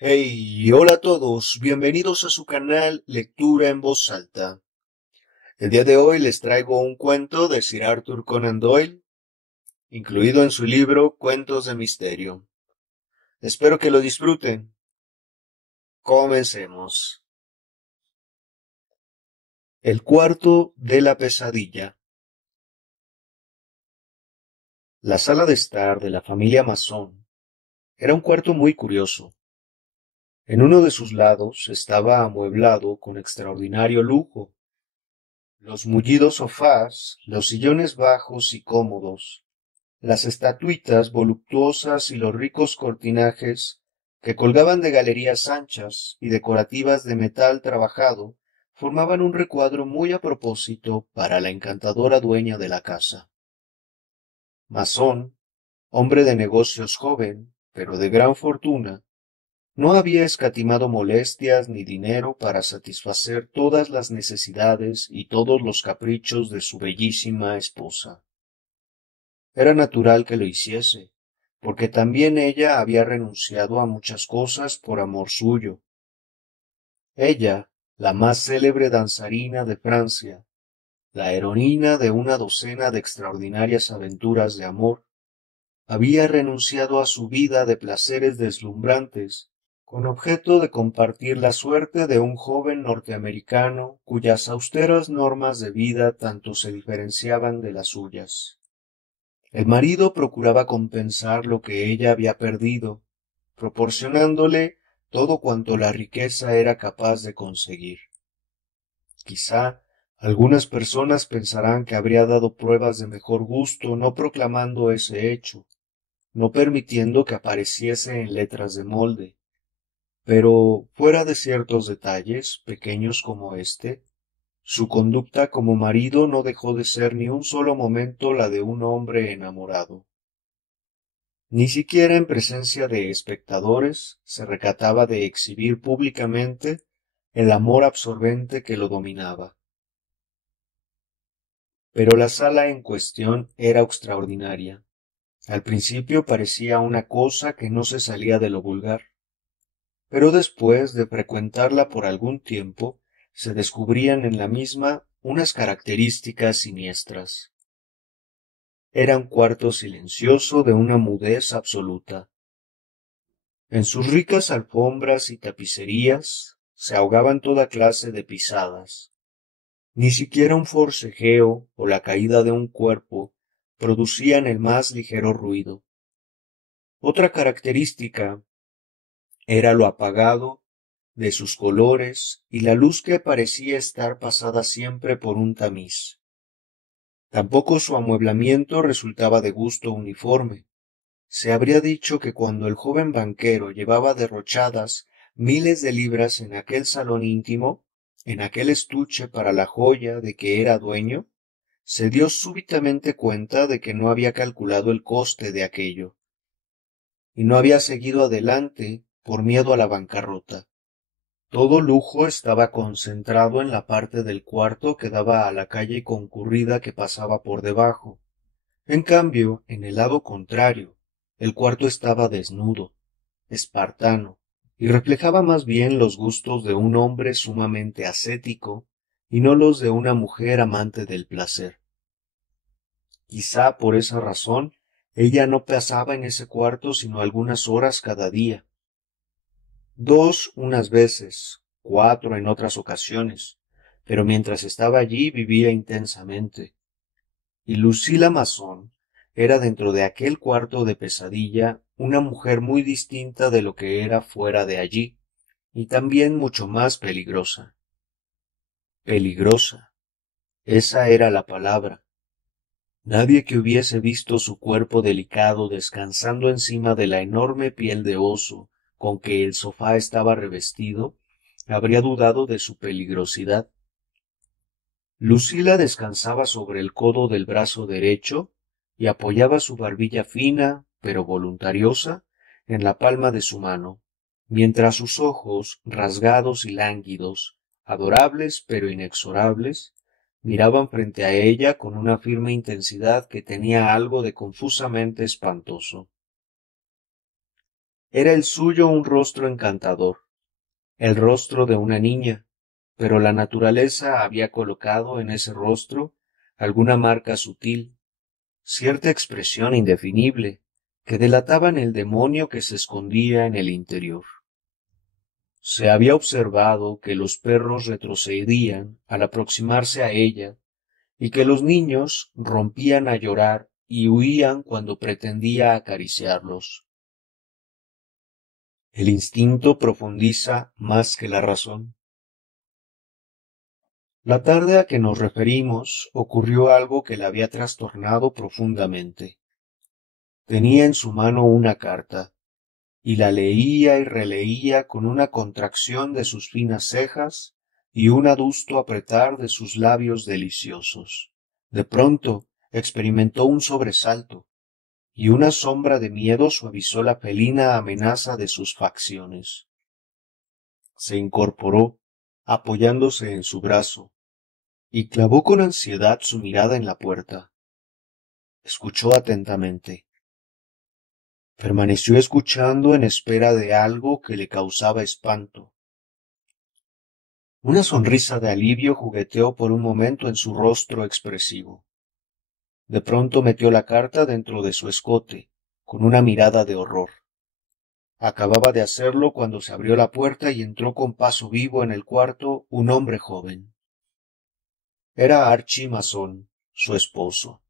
Hey, hola a todos, bienvenidos a su canal Lectura en Voz Alta. El día de hoy les traigo un cuento de Sir Arthur Conan Doyle, incluido en su libro Cuentos de Misterio. Espero que lo disfruten. Comencemos. El cuarto de la pesadilla. La sala de estar de la familia Masón era un cuarto muy curioso. En uno de sus lados estaba amueblado con extraordinario lujo. Los mullidos sofás, los sillones bajos y cómodos, las estatuitas voluptuosas y los ricos cortinajes que colgaban de galerías anchas y decorativas de metal trabajado formaban un recuadro muy a propósito para la encantadora dueña de la casa. Masón, hombre de negocios joven, pero de gran fortuna, no había escatimado molestias ni dinero para satisfacer todas las necesidades y todos los caprichos de su bellísima esposa. Era natural que lo hiciese, porque también ella había renunciado a muchas cosas por amor suyo. Ella, la más célebre danzarina de Francia, la heroína de una docena de extraordinarias aventuras de amor, había renunciado a su vida de placeres deslumbrantes con objeto de compartir la suerte de un joven norteamericano cuyas austeras normas de vida tanto se diferenciaban de las suyas. El marido procuraba compensar lo que ella había perdido, proporcionándole todo cuanto la riqueza era capaz de conseguir. Quizá algunas personas pensarán que habría dado pruebas de mejor gusto no proclamando ese hecho, no permitiendo que apareciese en letras de molde. Pero fuera de ciertos detalles, pequeños como éste, su conducta como marido no dejó de ser ni un solo momento la de un hombre enamorado. Ni siquiera en presencia de espectadores se recataba de exhibir públicamente el amor absorbente que lo dominaba. Pero la sala en cuestión era extraordinaria. Al principio parecía una cosa que no se salía de lo vulgar, pero después de frecuentarla por algún tiempo, se descubrían en la misma unas características siniestras. Era un cuarto silencioso de una mudez absoluta. En sus ricas alfombras y tapicerías se ahogaban toda clase de pisadas. Ni siquiera un forcejeo o la caída de un cuerpo producían el más ligero ruido. Otra característica era lo apagado de sus colores y la luz que parecía estar pasada siempre por un tamiz. Tampoco su amueblamiento resultaba de gusto uniforme. Se habría dicho que cuando el joven banquero llevaba derrochadas miles de libras en aquel salón íntimo, en aquel estuche para la joya de que era dueño, se dio súbitamente cuenta de que no había calculado el coste de aquello, y no había seguido adelante por miedo a la bancarrota. Todo lujo estaba concentrado en la parte del cuarto que daba a la calle concurrida que pasaba por debajo. En cambio, en el lado contrario, el cuarto estaba desnudo, espartano, y reflejaba más bien los gustos de un hombre sumamente ascético y no los de una mujer amante del placer. Quizá por esa razón ella no pasaba en ese cuarto sino algunas horas cada día. Dos unas veces, cuatro en otras ocasiones, pero mientras estaba allí vivía intensamente. Y Lucila Masón era dentro de aquel cuarto de pesadilla una mujer muy distinta de lo que era fuera de allí, y también mucho más peligrosa. Peligrosa. Esa era la palabra. Nadie que hubiese visto su cuerpo delicado descansando encima de la enorme piel de oso con que el sofá estaba revestido, habría dudado de su peligrosidad. Lucila descansaba sobre el codo del brazo derecho y apoyaba su barbilla fina, pero voluntariosa, en la palma de su mano, mientras sus ojos, rasgados y lánguidos, adorables pero inexorables, miraban frente a ella con una firme intensidad que tenía algo de confusamente espantoso. Era el suyo un rostro encantador, el rostro de una niña, pero la naturaleza había colocado en ese rostro alguna marca sutil, cierta expresión indefinible, que delataban el demonio que se escondía en el interior. Se había observado que los perros retrocedían al aproximarse a ella y que los niños rompían a llorar y huían cuando pretendía acariciarlos. El instinto profundiza más que la razón. La tarde a que nos referimos ocurrió algo que la había trastornado profundamente. Tenía en su mano una carta, y la leía y releía con una contracción de sus finas cejas y un adusto apretar de sus labios deliciosos. De pronto experimentó un sobresalto, y una sombra de miedo suavizó la felina amenaza de sus facciones. Se incorporó, apoyándose en su brazo, y clavó con ansiedad su mirada en la puerta. Escuchó atentamente. Permaneció escuchando en espera de algo que le causaba espanto. Una sonrisa de alivio jugueteó por un momento en su rostro expresivo. De pronto metió la carta dentro de su escote, con una mirada de horror. Acababa de hacerlo cuando se abrió la puerta y entró con paso vivo en el cuarto un hombre joven. Era Archie Mason, su esposo,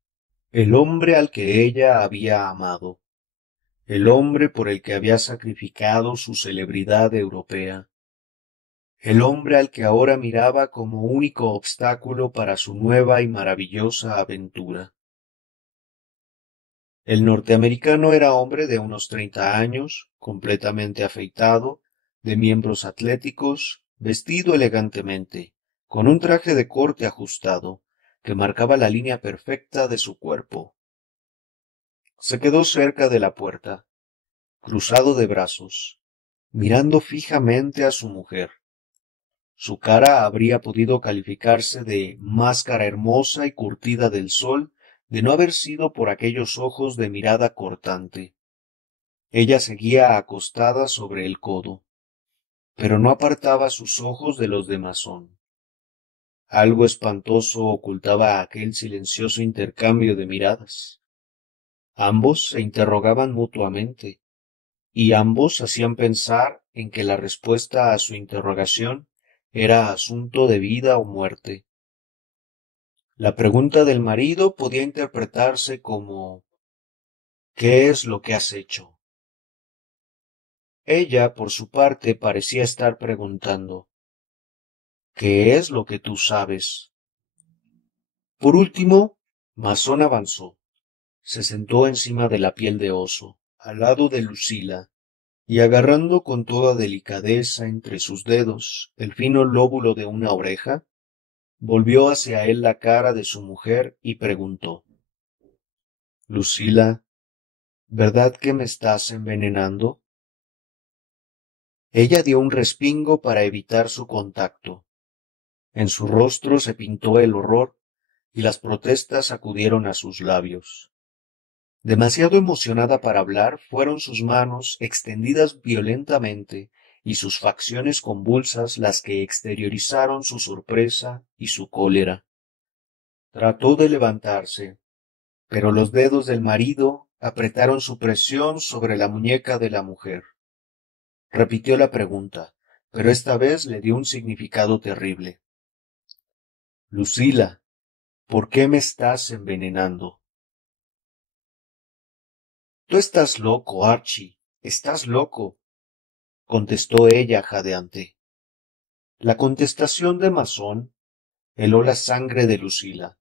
el hombre al que ella había amado, el hombre por el que había sacrificado su celebridad europea, el hombre al que ahora miraba como único obstáculo para su nueva y maravillosa aventura. El norteamericano era hombre de unos 30 años, completamente afeitado, de miembros atléticos, vestido elegantemente, con un traje de corte ajustado, que marcaba la línea perfecta de su cuerpo. Se quedó cerca de la puerta, cruzado de brazos, mirando fijamente a su mujer. Su cara habría podido calificarse de máscara hermosa y curtida del sol de no haber sido por aquellos ojos de mirada cortante. Ella seguía acostada sobre el codo, pero no apartaba sus ojos de los de Masón. Algo espantoso ocultaba aquel silencioso intercambio de miradas. Ambos se interrogaban mutuamente, y ambos hacían pensar en que la respuesta a su interrogación era asunto de vida o muerte. La pregunta del marido podía interpretarse como ¿qué es lo que has hecho? Ella, por su parte, parecía estar preguntando ¿qué es lo que tú sabes? Por último, Masón avanzó, se sentó encima de la piel de oso, al lado de Lucila, y agarrando con toda delicadeza entre sus dedos el fino lóbulo de una oreja, volvió hacia él la cara de su mujer y preguntó Lucila, ¿verdad que me estás envenenando? Ella dio un respingo para evitar su contacto. En su rostro se pintó el horror y las protestas acudieron a sus labios. Demasiado emocionada para hablar, fueron sus manos extendidas violentamente y sus facciones convulsas las que exteriorizaron su sorpresa y su cólera. Trató de levantarse, pero los dedos del marido apretaron su presión sobre la muñeca de la mujer. Repitió la pregunta, pero esta vez le dio un significado terrible. Lucila, ¿por qué me estás envenenando? Tú estás loco, Archie, estás loco, contestó ella jadeante. La contestación de Masón heló la sangre de Lucila.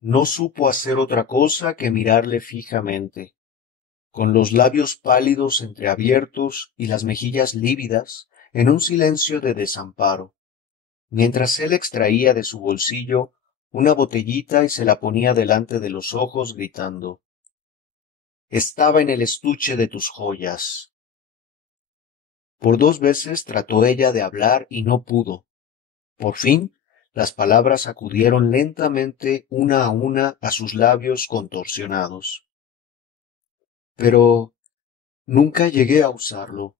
No supo hacer otra cosa que mirarle fijamente. Con los labios pálidos entreabiertos y las mejillas lívidas, en un silencio de desamparo, mientras él extraía de su bolsillo una botellita y se la ponía delante de los ojos, gritando Estaba en el estuche de tus joyas. Por 2 veces trató ella de hablar y no pudo. Por fin, las palabras acudieron lentamente una a una a sus labios contorsionados. Nunca llegué a usarlo.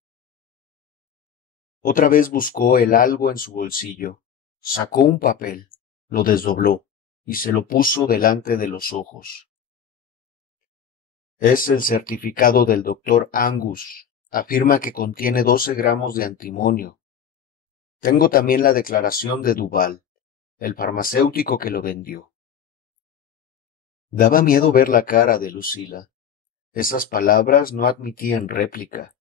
Otra vez buscó el algo en su bolsillo, sacó un papel, lo desdobló y se lo puso delante de los ojos. Es el certificado del doctor Angus. Afirma que contiene 12 gramos de antimonio. Tengo también la declaración de Duval, el farmacéutico que lo vendió. Daba miedo ver la cara de Lucila. Esas palabras no admitían réplica.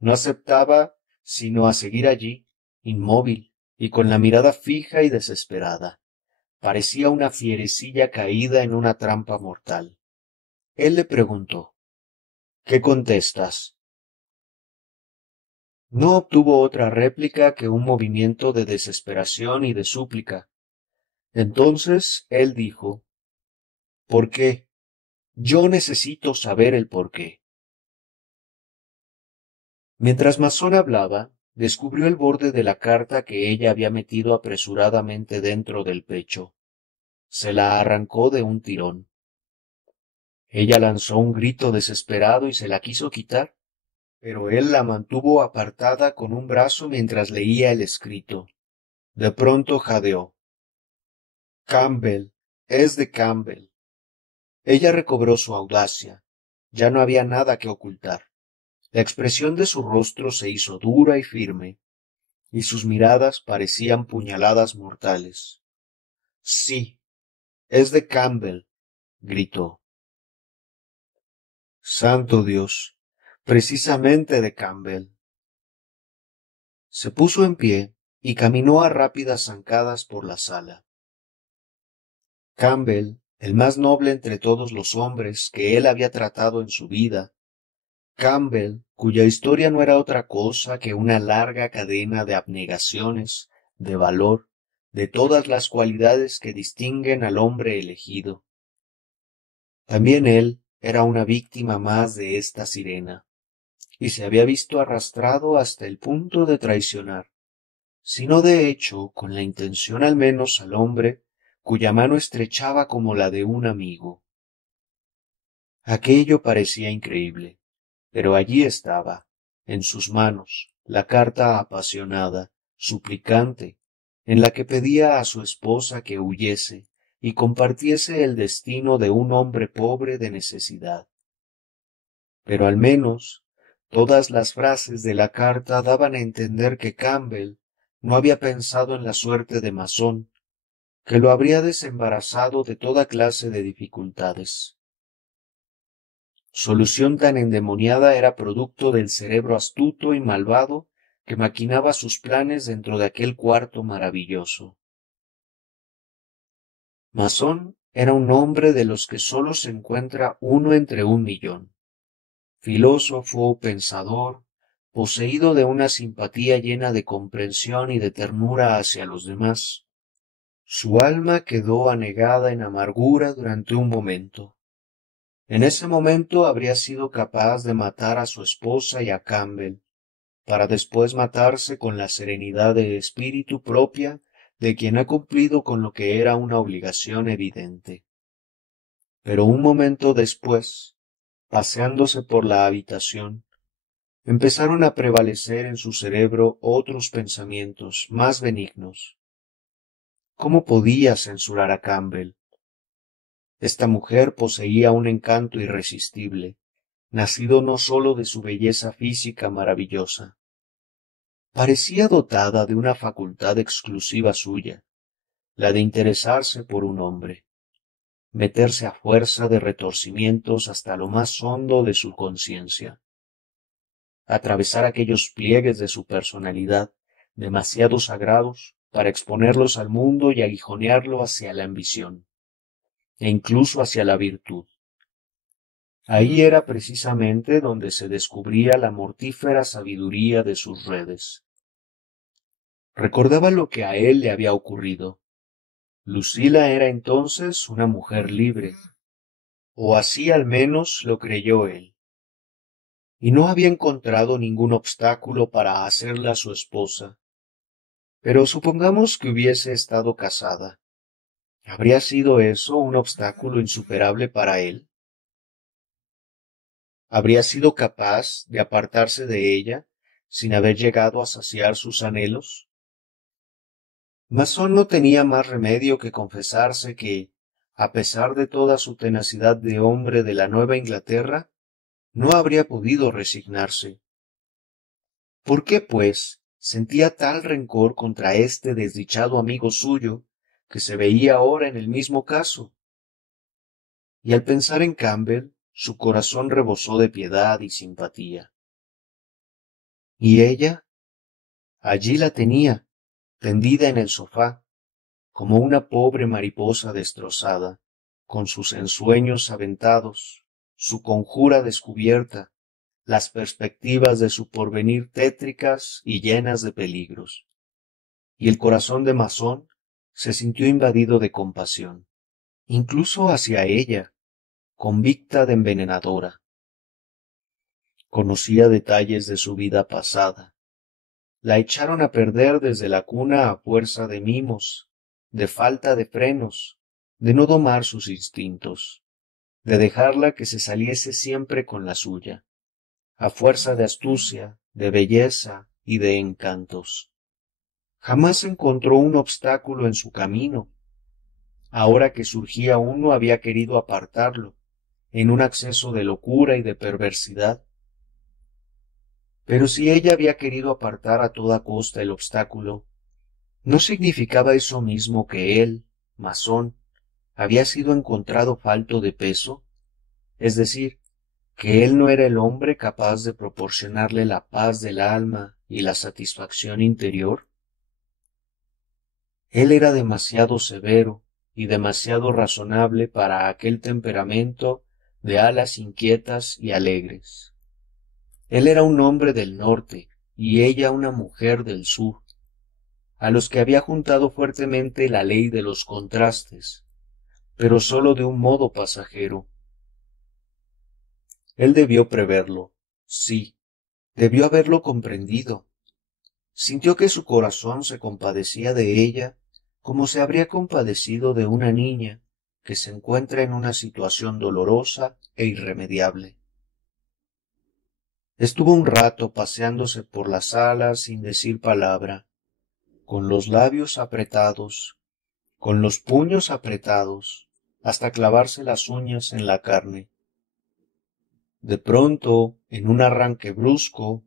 No aceptaba sino a seguir allí, inmóvil y con la mirada fija y desesperada. Parecía una fierecilla caída en una trampa mortal. Él le preguntó: ¿Qué contestas? No obtuvo otra réplica que un movimiento de desesperación y de súplica. Entonces él dijo: ¿Por qué? Yo necesito saber el por qué. Mientras Masón hablaba, descubrió el borde de la carta que ella había metido apresuradamente dentro del pecho. Se la arrancó de un tirón. Ella lanzó un grito desesperado y se la quiso quitar, pero él la mantuvo apartada con un brazo mientras leía el escrito. De pronto jadeó. Campbell, es de Campbell. Ella recobró su audacia. Ya no había nada que ocultar. La expresión de su rostro se hizo dura y firme, y sus miradas parecían puñaladas mortales. Sí, es de Campbell, gritó. Santo Dios, precisamente de Campbell. Se puso en pie y caminó a rápidas zancadas por la sala. Campbell, el más noble entre todos los hombres que él había tratado en su vida, Campbell, cuya historia no era otra cosa que una larga cadena de abnegaciones, de valor, de todas las cualidades que distinguen al hombre elegido. También él era una víctima más de esta sirena, y se había visto arrastrado hasta el punto de traicionar, si no de hecho con la intención al menos al hombre cuya mano estrechaba como la de un amigo. Aquello parecía increíble, pero allí estaba, en sus manos, la carta apasionada, suplicante, en la que pedía a su esposa que huyese y compartiese el destino de un hombre pobre de necesidad. Pero al menos todas las frases de la carta daban a entender que Campbell no había pensado en la suerte de Masón, que lo habría desembarazado de toda clase de dificultades. Solución tan endemoniada era producto del cerebro astuto y malvado que maquinaba sus planes dentro de aquel cuarto maravilloso. Masón era un hombre de los que sólo se encuentra uno entre 1.000.000. Filósofo, pensador, poseído de una simpatía llena de comprensión y de ternura hacia los demás. Su alma quedó anegada en amargura durante un momento. En ese momento habría sido capaz de matar a su esposa y a Campbell, para después matarse con la serenidad de espíritu propia de quien ha cumplido con lo que era una obligación evidente. Pero un momento después, paseándose por la habitación, empezaron a prevalecer en su cerebro otros pensamientos más benignos. ¿Cómo podía censurar a Campbell? Esta mujer poseía un encanto irresistible, nacido no sólo de su belleza física maravillosa. Parecía dotada de una facultad exclusiva suya, la de interesarse por un hombre, meterse a fuerza de retorcimientos hasta lo más hondo de su conciencia, atravesar aquellos pliegues de su personalidad, demasiado sagrados, para exponerlos al mundo y aguijonearlo hacia la ambición, e incluso hacia la virtud. Ahí era precisamente donde se descubría la mortífera sabiduría de sus redes. Recordaba lo que a él le había ocurrido. Lucila era entonces una mujer libre, o así al menos lo creyó él, y no había encontrado ningún obstáculo para hacerla su esposa. Pero supongamos que hubiese estado casada. ¿Habría sido eso un obstáculo insuperable para él? ¿Habría sido capaz de apartarse de ella sin haber llegado a saciar sus anhelos? Masón no tenía más remedio que confesarse que, a pesar de toda su tenacidad de hombre de la Nueva Inglaterra, no habría podido resignarse. ¿Por qué, pues, sentía tal rencor contra este desdichado amigo suyo, que se veía ahora en el mismo caso? Y al pensar en Campbell, su corazón rebosó de piedad y simpatía. ¿Y ella? Allí la tenía, tendida en el sofá, como una pobre mariposa destrozada, con sus ensueños aventados, su conjura descubierta, las perspectivas de su porvenir tétricas y llenas de peligros. Y el corazón de Masón se sintió invadido de compasión, incluso hacia ella, convicta de envenenadora. Conocía detalles de su vida pasada. La echaron a perder desde la cuna a fuerza de mimos, de falta de frenos, de no domar sus instintos, de dejarla que se saliese siempre con la suya, a fuerza de astucia, de belleza y de encantos. Jamás encontró un obstáculo en su camino. Ahora que surgía uno había querido apartarlo, en un acceso de locura y de perversidad. Pero si ella había querido apartar a toda costa el obstáculo, ¿no significaba eso mismo que él, Masón, había sido encontrado falto de peso? Es decir, que él no era el hombre capaz de proporcionarle la paz del alma y la satisfacción interior. Él era demasiado severo y demasiado razonable para aquel temperamento de alas inquietas y alegres. Él era un hombre del norte y ella una mujer del sur, a los que había juntado fuertemente la ley de los contrastes, pero sólo de un modo pasajero. Él debió preverlo, sí, debió haberlo comprendido. Sintió que su corazón se compadecía de ella como se habría compadecido de una niña que se encuentra en una situación dolorosa e irremediable. Estuvo un rato paseándose por la sala sin decir palabra, con los labios apretados, con los puños apretados, hasta clavarse las uñas en la carne. De pronto, en un arranque brusco,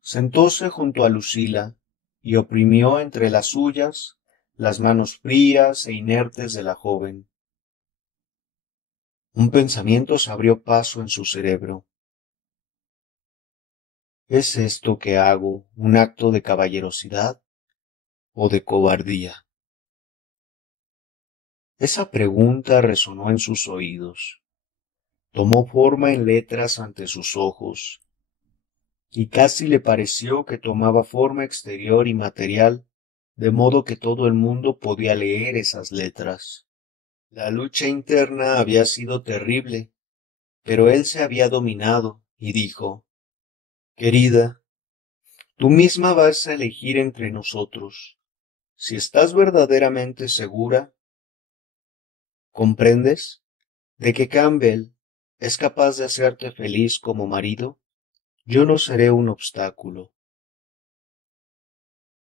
sentóse junto a Lucila y oprimió entre las suyas las manos frías e inertes de la joven. Un pensamiento se abrió paso en su cerebro. ¿Es esto que hago un acto de caballerosidad o de cobardía? Esa pregunta resonó en sus oídos, tomó forma en letras ante sus ojos, y casi le pareció que tomaba forma exterior y material, de modo que todo el mundo podía leer esas letras. La lucha interna había sido terrible, pero él se había dominado y dijo: Querida, tú misma vas a elegir entre nosotros. Si estás verdaderamente segura, ¿comprendes?, de que Campbell es capaz de hacerte feliz como marido, yo no seré un obstáculo.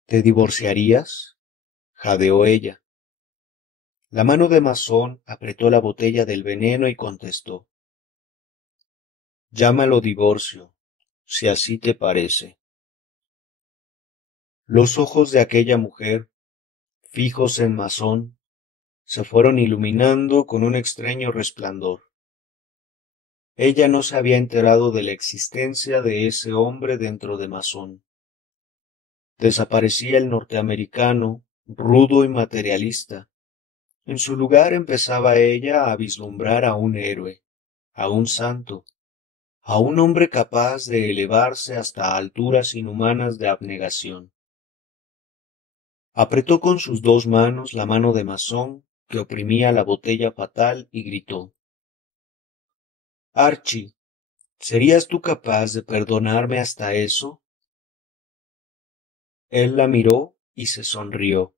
¿Te divorciarías?, jadeó ella. La mano de Masón apretó la botella del veneno y contestó: Llámalo divorcio, si así te parece. Los ojos de aquella mujer, fijos en Masón, se fueron iluminando con un extraño resplandor. Ella no se había enterado de la existencia de ese hombre dentro de Masón. Desaparecía el norteamericano, rudo y materialista. En su lugar empezaba ella a vislumbrar a un héroe, a un santo, a un hombre capaz de elevarse hasta alturas inhumanas de abnegación. Apretó con sus dos manos la mano de Masón que oprimía la botella fatal y gritó: Archie, ¿serías tú capaz de perdonarme hasta eso? Él la miró y se sonrió.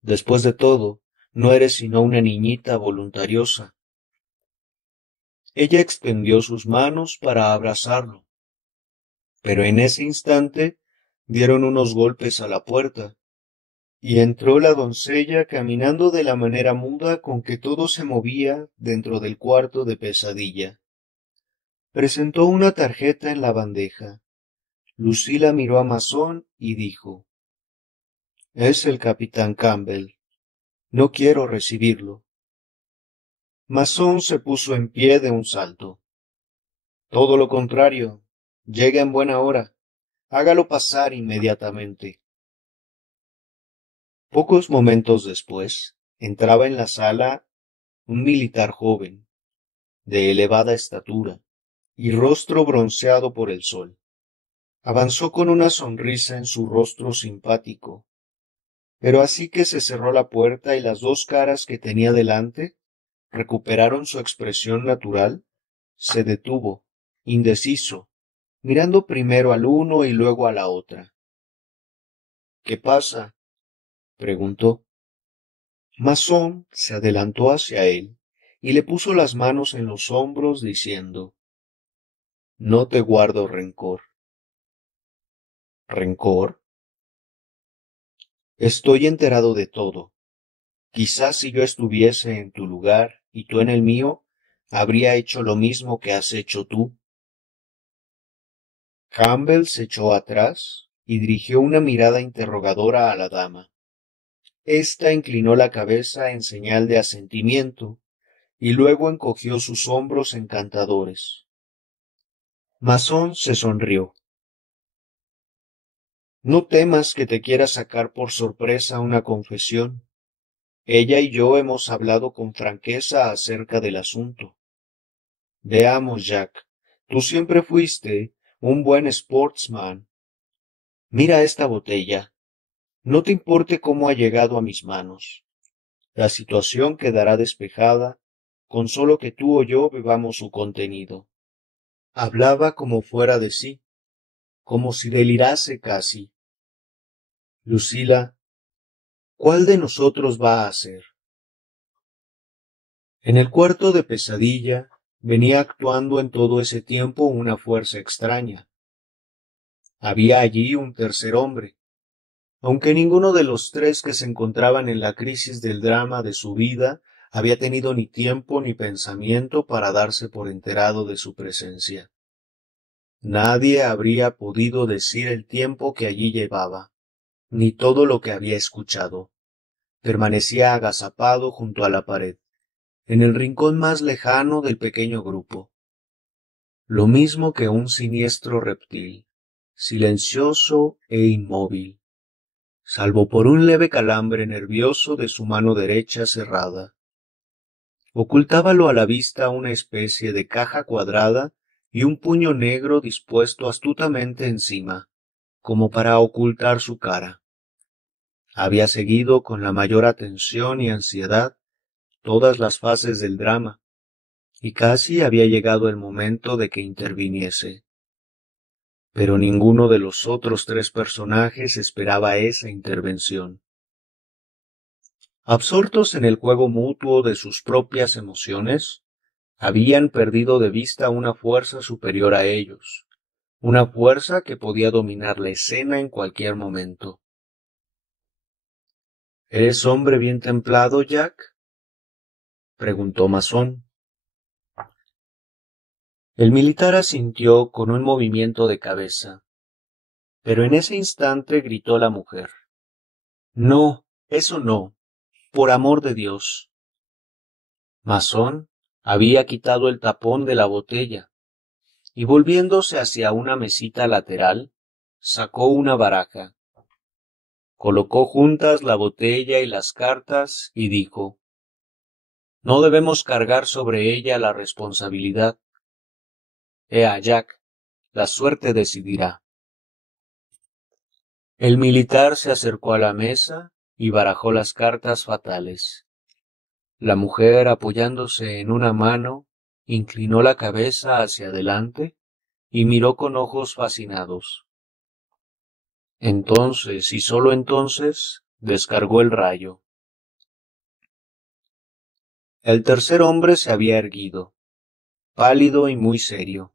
Después de todo, no eres sino una niñita voluntariosa. Ella extendió sus manos para abrazarlo, pero en ese instante dieron unos golpes a la puerta, y entró la doncella caminando de la manera muda con que todo se movía dentro del cuarto de Pesadilla. Presentó una tarjeta en la bandeja. Lucila miró a Masón y dijo: «Es el capitán Campbell. No quiero recibirlo». Masón se puso en pie de un salto. «Todo lo contrario. Llega en buena hora. Hágalo pasar inmediatamente». Pocos momentos después, entraba en la sala un militar joven, de elevada estatura, y rostro bronceado por el sol. Avanzó con una sonrisa en su rostro simpático, pero así que se cerró la puerta y las dos caras que tenía delante recuperaron su expresión natural, se detuvo, indeciso, mirando primero al uno y luego a la otra. «¿Qué pasa?», preguntó. Masón se adelantó hacia él y le puso las manos en los hombros diciendo: «No te guardo rencor». «¿Rencor?». «Estoy enterado de todo. Quizás si yo estuviese en tu lugar y tú en el mío, habría hecho lo mismo que has hecho tú». Campbell se echó atrás y dirigió una mirada interrogadora a la dama. Esta inclinó la cabeza en señal de asentimiento y luego encogió sus hombros encantadores. Masón se sonrió. «No temas que te quiera sacar por sorpresa una confesión. Ella y yo hemos hablado con franqueza acerca del asunto. Veamos, Jack, tú siempre fuiste un buen sportsman. Mira esta botella. No te importe cómo ha llegado a mis manos. La situación quedará despejada con solo que tú o yo bebamos su contenido». Hablaba como fuera de sí, como si delirase casi. «Lucila, ¿cuál de nosotros va a ser?». En el cuarto de Pesadilla venía actuando en todo ese tiempo una fuerza extraña. Había allí un tercer hombre, aunque ninguno de los tres que se encontraban en la crisis del drama de su vida había tenido ni tiempo ni pensamiento para darse por enterado de su presencia. Nadie habría podido decir el tiempo que allí llevaba, ni todo lo que había escuchado. Permanecía agazapado junto a la pared, en el rincón más lejano del pequeño grupo, lo mismo que un siniestro reptil, silencioso e inmóvil, salvo por un leve calambre nervioso de su mano derecha cerrada. Ocultábalo a la vista una especie de caja cuadrada y un puño negro dispuesto astutamente encima, como para ocultar su cara. Había seguido con la mayor atención y ansiedad todas las fases del drama, y casi había llegado el momento de que interviniese. Pero ninguno de los otros tres personajes esperaba esa intervención. Absortos en el juego mutuo de sus propias emociones, habían perdido de vista una fuerza superior a ellos, una fuerza que podía dominar la escena en cualquier momento. «¿Eres hombre bien templado, Jack?», preguntó Masón. El militar asintió con un movimiento de cabeza, pero en ese instante gritó la mujer: «No, eso no, por amor de Dios». Masón había quitado el tapón de la botella y volviéndose hacia una mesita lateral, sacó una baraja. Colocó juntas la botella y las cartas y dijo: «No debemos cargar sobre ella la responsabilidad. Ea, Jack, la suerte decidirá». El militar se acercó a la mesa y barajó las cartas fatales. La mujer, apoyándose en una mano, inclinó la cabeza hacia adelante y miró con ojos fascinados. Entonces, y sólo entonces, descargó el rayo. El tercer hombre se había erguido. pálido y muy serio.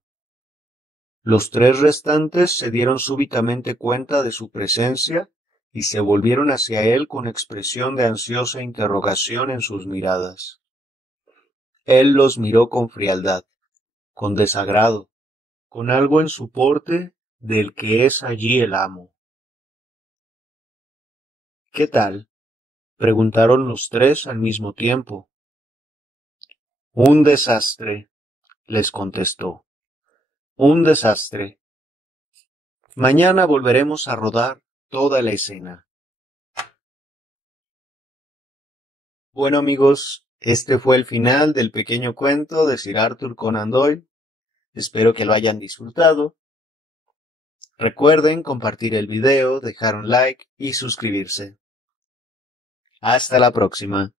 Los tres restantes se dieron súbitamente cuenta de su presencia y se volvieron hacia él con expresión de ansiosa interrogación en sus miradas. Él los miró con frialdad, con desagrado, con algo en su porte del que es allí el amo. ¿Qué tal? Preguntaron los tres al mismo tiempo. Un desastre, les contestó. Un desastre. Mañana volveremos a rodar toda la escena. Bueno amigos, este fue el final del pequeño cuento de Sir Arthur Conan Doyle. Espero que lo hayan disfrutado. Recuerden compartir el video, dejar un like y suscribirse. Hasta la próxima.